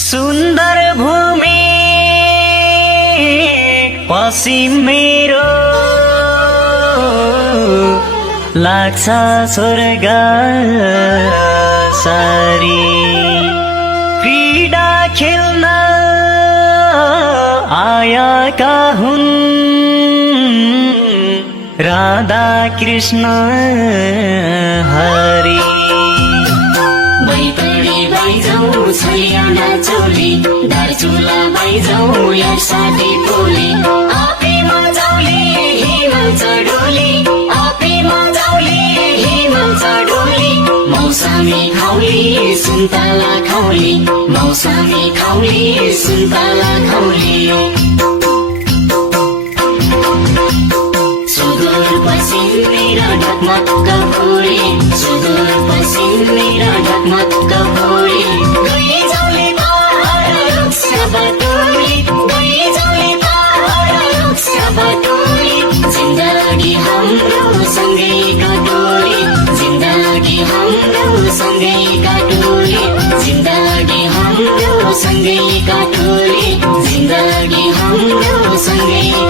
सुन्दर भूमि पश्चिम मेरो लाग्छ स्वर्ग सारी क्रीडा खेल्न आएका हुन् राधा कृष्ण हरि बैतडी बाइजाऊ छैयाना चौली दार्चुला बाइजाऊ यार साथी टोली आपे मजाउली हिमल चढोली आपे मजाउली हिमल चढोली मौसमी खाउली सुन्तला खाउली मौसमी खाउली सुन्तला खाउली सुदूर पश्चिम मेरा ढकमक्क भोरी सुदूर पश्चिम मेरा ढकमक्क भोरी गई जाउले पहाड रुक्ष बटोली गई जाउले पहाड रुक्ष बटोली जिन्दगी हाम्रो सँगै कटोली जिन्दगी हाम्रो सँगै कटोली जिन्दगी हाम्रो सँगै कटोली जिन्दगी हाम्रो सँगै